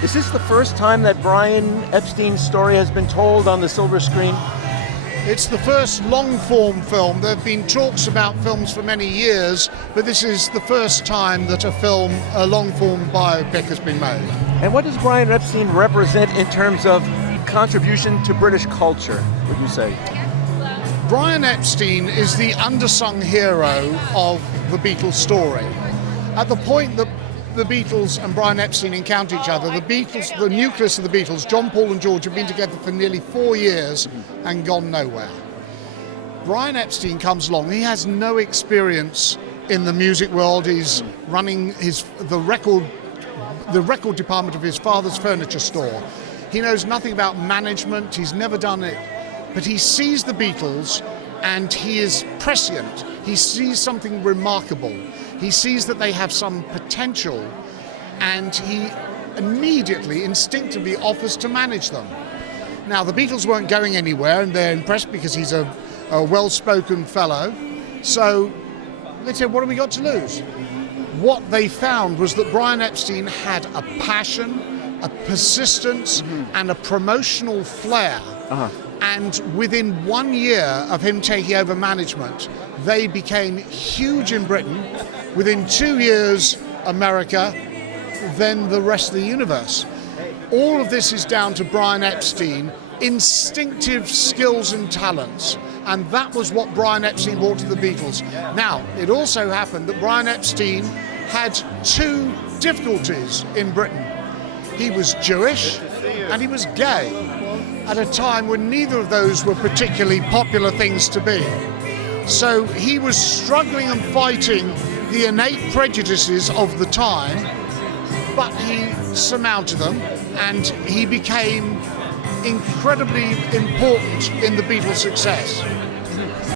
Is this the first time that Brian Epstein's story has been told on the silver screen? It's the first long-form film. There have been talks about films for many years, but this is the first time that a long-form biopic has been made. And what does Brian Epstein represent in terms of contribution to British culture, would you say? Brian Epstein is the undersung hero of the Beatles story. At the point that the Beatles and Brian Epstein encounter each other, the nucleus of the Beatles, John, Paul and George, have been together for nearly 4 years and gone nowhere. Brian Epstein comes along. He has no experience in the music world. He's running the record department of his father's furniture store. He knows nothing about management. He's never done it. But he sees the Beatles and he is prescient. He sees something remarkable. He sees that they have some potential and he immediately, instinctively offers to manage them. Now, the Beatles weren't going anywhere and they're impressed because he's a well-spoken fellow. So they said, what have we got to lose? What they found was that Brian Epstein had a passion, a persistence, and a promotional flair. And within 1 year of him taking over management, they became huge in Britain. Within 2 years, America, then the rest of the universe. All of this is down to Brian Epstein, instinctive skills and talents. And that was what Brian Epstein brought to the Beatles. Now, it also happened that Brian Epstein had 2 difficulties in Britain. He was Jewish and he was gay, at a time when neither of those were particularly popular things to be. So he was struggling and fighting the innate prejudices of the time, but he surmounted them and he became incredibly important in the Beatles' success.